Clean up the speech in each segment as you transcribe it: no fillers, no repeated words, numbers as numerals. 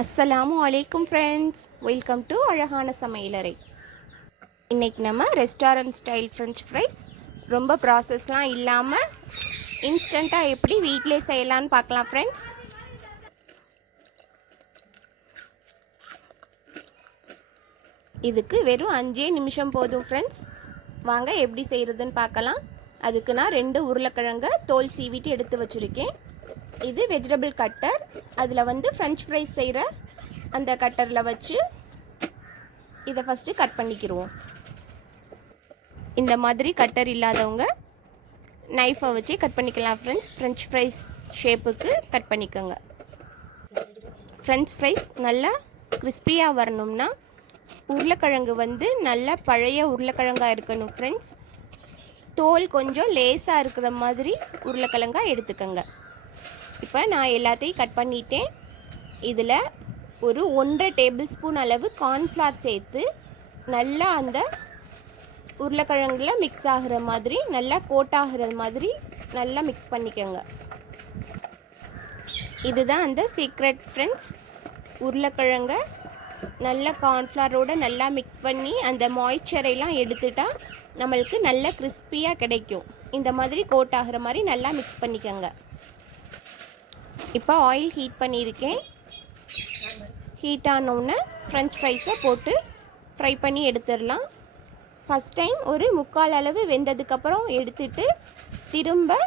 அஸ்ஸலாமு அலைக்கும் friends, welcome to அழகான சமையலறை. இன்றைக்கி நம்ம ரெஸ்டாரண்ட் ஸ்டைல் ஃப்ரெஞ்ச் ஃப்ரைஸ் ரொம்ப ப்ராசஸ்லாம் இல்லாமல் இன்ஸ்டண்ட்டாக எப்படி வீட்டிலே செய்யலான்னு பார்க்கலாம் ஃப்ரெண்ட்ஸ். இதுக்கு வெறும் 5 நிமிஷம் போதும் ஃப்ரெண்ட்ஸ். வாங்க எப்படி செய்கிறதுன்னு பார்க்கலாம். அதுக்கு நான் 2 உருளைக்கிழங்கை தோல் சீவிட்டு எடுத்து வச்சுருக்கேன். இது வெஜிடபிள் கட்டர். அதில் ஃப்ரெஞ்ச் ஃப்ரைஸ் செய்கிற அந்த கட்டரில் வச்சு இதை ஃபஸ்ட்டு கட் பண்ணிக்கிடுவோம். இந்த மாதிரி கட்டர் இல்லாதவங்க நைஃபை வச்சு கட் பண்ணிக்கலாம் ஃப்ரெண்ட்ஸ். ஃப்ரெஞ்ச் ஃப்ரைஸ் ஷேப்புக்கு கட் பண்ணிக்கோங்க. ஃப்ரெஞ்ச் ஃப்ரைஸ் நல்லா கிறிஸ்பியாக வரணும்னா உருளைக்கிழங்கு நல்லா பழைய உருளைக்கிழங்காக இருக்கணும் ஃப்ரெண்ட்ஸ். தோல் கொஞ்சம் லேசாக இருக்கிற மாதிரி உருளைக்கிழங்காக எடுத்துக்கோங்க. இப்போ நான் எல்லாத்தையும் கட் பண்ணிட்டேன். இதில் ஒரு 1.5 டேபிள் ஸ்பூன் அளவு கார்ன்ஃப்ளவர் சேர்த்து நல்லா அந்த உருளைக்கிழங்குல மிக்ஸ் ஆகிற மாதிரி, நல்லா கோட் ஆகிற மாதிரி நல்லா மிக்ஸ் பண்ணிக்கோங்க. இதுதான் அந்த சீக்ரெட் ஃப்ரெண்ட்ஸ். உருளைக்கிழங்க நல்லா கார்ன்ஃப்ளவரோடு நல்லா மிக்ஸ் பண்ணி அந்த மாய்ஸ்சரைலாம் எடுத்துட்டா நம்மளுக்கு நல்ல கிறிஸ்பியாக கிடைக்கும். இந்த மாதிரி கோட் ஆகிற மாதிரி நல்லா மிக்ஸ் பண்ணிக்கோங்க. இப்போ ஆயில் ஹீட் பண்ணியிருக்கேன். ஹீட் ஆனோடனே ஃப்ரெஞ்ச் ஃப்ரைஸை போட்டு ஃப்ரை பண்ணி எடுத்துடலாம். ஃபஸ்ட் டைம் ஒரு 3/4 அளவு வெந்ததுக்கப்புறம் எடுத்துட்டு திரும்ப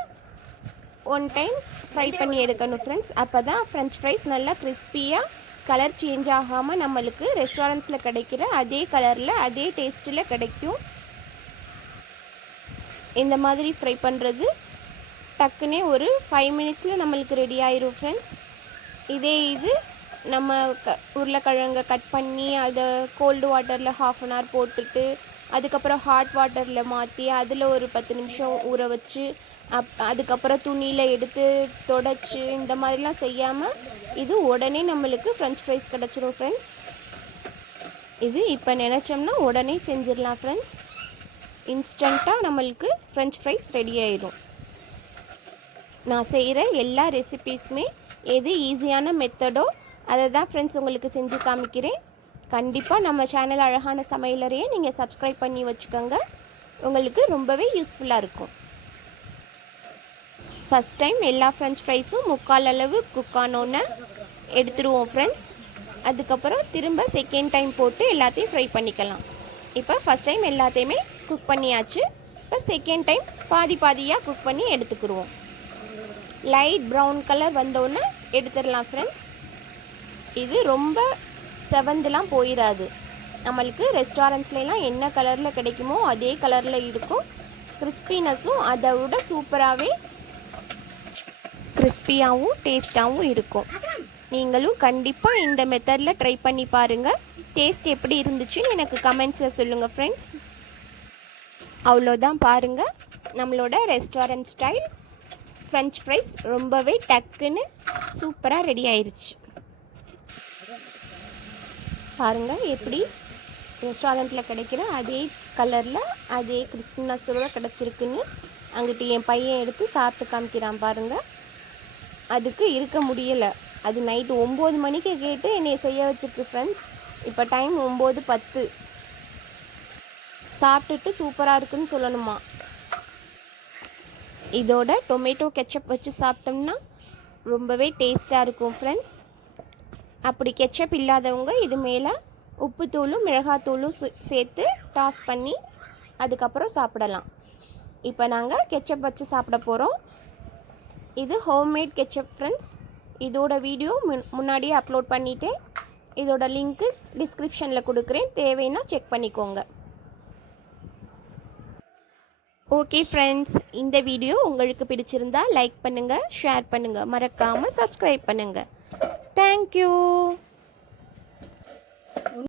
1 டைம் ஃப்ரை பண்ணி எடுக்கணும் ஃப்ரெண்ட்ஸ். அப்போ தான் ஃப்ரெஞ்ச் ஃப்ரைஸ் நல்லா கிறிஸ்பியாக கலர் சேஞ்ச் ஆகாமல் நம்மளுக்கு ரெஸ்டாரண்ட்ஸில் கிடைக்கிற அதே கலரில் அதே டேஸ்ட்டில் கிடைக்கும். இந்த மாதிரி ஃப்ரை பண்ணுறது டக்குன்னே ஒரு 5 மினிட்ஸில் நம்மளுக்கு ரெடி ஆயிரும் ஃப்ரெண்ட்ஸ். இதே இது நம்ம உருளைக்கிழங்கை கட் பண்ணி அதை கோல்டு வாட்டரில் 1/2 அன் ஹவர் போட்டுட்டு அதுக்கப்புறம் ஹாட் வாட்டரில் மாற்றி அதில் ஒரு 10 நிமிஷம் ஊற வச்சு அதுக்கப்புறம் துணியில் எடுத்து தொடச்சி இந்த மாதிரிலாம் செய்யாமல் இது உடனே நம்மளுக்கு ஃப்ரெஞ்ச் ஃப்ரைஸ் கிடச்சிரும் ஃப்ரெண்ட்ஸ். இது இப்போ நினச்சோம்னா உடனே செஞ்சிடலாம் ஃப்ரெண்ட்ஸ். இன்ஸ்டண்ட்டாக நம்மளுக்கு ஃப்ரெஞ்ச் ஃப்ரைஸ் ரெடி ஆயிடும். நான் செய்கிற எல்லா ரெசிபீஸுமே எது ஈஸியான மெத்தடோ அதை தான் ஃப்ரெண்ட்ஸ் உங்களுக்கு செஞ்சு காமிக்கிறேன். கண்டிப்பாக நம்ம சேனல் அழகான சமையலறையை நீங்கள் சப்ஸ்கிரைப் பண்ணி வச்சுக்கோங்க. உங்களுக்கு ரொம்பவே யூஸ்ஃபுல்லாக இருக்கும். ஃபஸ்ட் டைம் எல்லா ஃப்ரெஞ்ச் ஃப்ரைஸும் 3/4 அளவு குக் ஆனோன்னு எடுத்துருவோம் ஃப்ரெண்ட்ஸ். அதுக்கப்புறம் திரும்ப செகண்ட் டைம் போட்டு எல்லாத்தையும் ஃப்ரை பண்ணிக்கலாம். இப்போ ஃபஸ்ட் டைம் எல்லாத்தையுமே குக் பண்ணியாச்சு. இப்போ செகண்ட் டைம் பாதி பாதியாக குக் பண்ணி எடுத்துக்கிடுவோம். லைட் ப்ரௌன் கலர் வந்தோடனே எடுத்துடலாம் ஃப்ரெண்ட்ஸ். இது ரொம்ப செவந்துலாம் போயிடாது. நம்மளுக்கு ரெஸ்டாரண்ட்ஸ்லாம் என்ன கலரில் கிடைக்குமோ அதே கலரில் இருக்கும். கிறிஸ்பினஸும் அதை விட சூப்பராகவே கிறிஸ்பியாகவும் டேஸ்ட்டாகவும் இருக்கும். நீங்களும் கண்டிப்பாக இந்த மெத்தடில் ட்ரை பண்ணி பாருங்கள். டேஸ்ட் எப்படி இருந்துச்சுன்னு எனக்கு கமெண்ட்ஸில் சொல்லுங்கள் ஃப்ரெண்ட்ஸ். அவ்வளோதான், பாருங்கள், நம்மளோட ரெஸ்டாரண்ட் ஸ்டைல் ஃப்ரெஞ்ச் ஃப்ரைஸ் ரொம்பவே டக்குன்னு சூப்பராக ரெடி ஆயிடுச்சு. பாருங்கள் எப்படி ரெஸ்டாரண்ட்டில் கிடைக்கிற அதே கலரில் அதே கிறிஸ்பினஸோடு கிடச்சிருக்குன்னு அங்கிட்டு என் பையன் எடுத்து சாப்பிட்டு காமிக்கிறான் பாருங்கள். அதுக்கு இருக்க முடியலை. அது நைட்டு 9 மணிக்கு கேட்டு என்னை செய்ய வச்சுருக்கு ஃப்ரெண்ட்ஸ். இப்போ டைம் 9:10. சாப்பிட்டுட்டு சூப்பராக இருக்குன்னு சொல்லணுமா. இதோட டொமேட்டோ கெச்சப் வச்சு சாப்பிட்டோம்னா ரொம்பவே டேஸ்ட்டாக இருக்கும் ஃப்ரெண்ட்ஸ். அப்படி கெச்சப் இல்லாதவங்க இது மேலே உப்புத்தூளும் மிளகாத்தூளும் சேர்த்து டாஸ் பண்ணி அதுக்கப்புறம் சாப்பிடலாம். இப்போ நாங்கள் கெச்சப் வச்சு சாப்பிட போகிறோம். இது ஹோம்மேட் கெச்சப் ஃப்ரெண்ட்ஸ். இதோட வீடியோ முன்னாடியே அப்லோட் பண்ணிவிட்டேன். இதோட லிங்க்கு டிஸ்கிரிப்ஷனில் கொடுக்குறேன், தேவைன்னா செக் பண்ணிக்கோங்க. ஓகே ஃப்ரெண்ட்ஸ், இந்த வீடியோ உங்களுக்கு பிடிச்சிருந்தா லைக் பண்ணுங்கள், ஷேர் பண்ணுங்கள், மறக்காமல் சப்ஸ்கிரைப் பண்ணுங்கள். தேங்க்யூ.